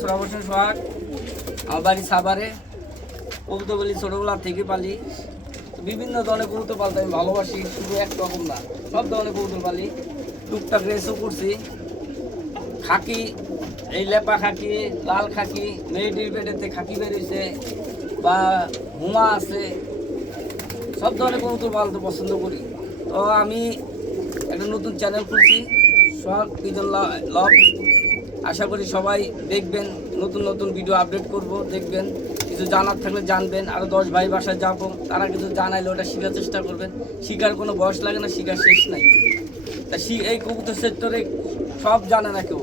সুরাবর্ষণ সোহাগ আমার বাড়ি সাভারে কবুতর বলি ছোটোবেলা থেকে পালি। বিভিন্ন ধরনের কবুতর পালতে আমি ভালোবাসি, শুধু এক রকম না, সব ধরনের কবুতর পালি। টুকটাক রেসও করছি। খাকি, এই লেপা খাকি, লাল খাকি, মেয়েটির পেটেতে খাকি বেরিয়েছে বা হুমা আছে, সব ধরনের কবুতর পালতে পছন্দ করি। তো আমি একটা নতুন চ্যানেল খুলছি, সোহাগ পিজন লভ আশা করি সবাই দেখবেন, নতুন নতুন ভিডিও আপডেট করব, দেখবেন। কিছু জানার থাকলে জানবেন। আরও দশ ভাই বাসায় যাব। তারা কিছু জানাইলে ওটা শেখার চেষ্টা করবেন। শিকার কোনো বয়স লাগে না শিকার শেষ নাই। তা এই কবুতর সেক্টরে সব জানে না কেউ।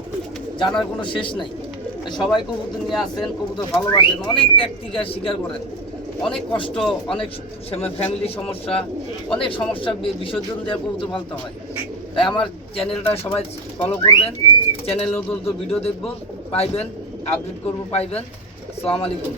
জানার কোনো শেষ নাই। সবাই কবুতর নিয়ে আসেন, কবুতর ভালোবাসেন। অনেক ত্যাগ শিকার করেন। অনেক কষ্ট, অনেক ফ্যামিলির সমস্যা, অনেক সমস্যা বিসর্জন দেওয়া কবুতর পালতে হয়। তাই আমার চ্যানেলটা সবাই ফলো করবেন। চ্যানেল নতুন নতুন ভিডিও দেখব পাইবেন আপডেট করব পাইবেন। আসসালামু আলাইকুম।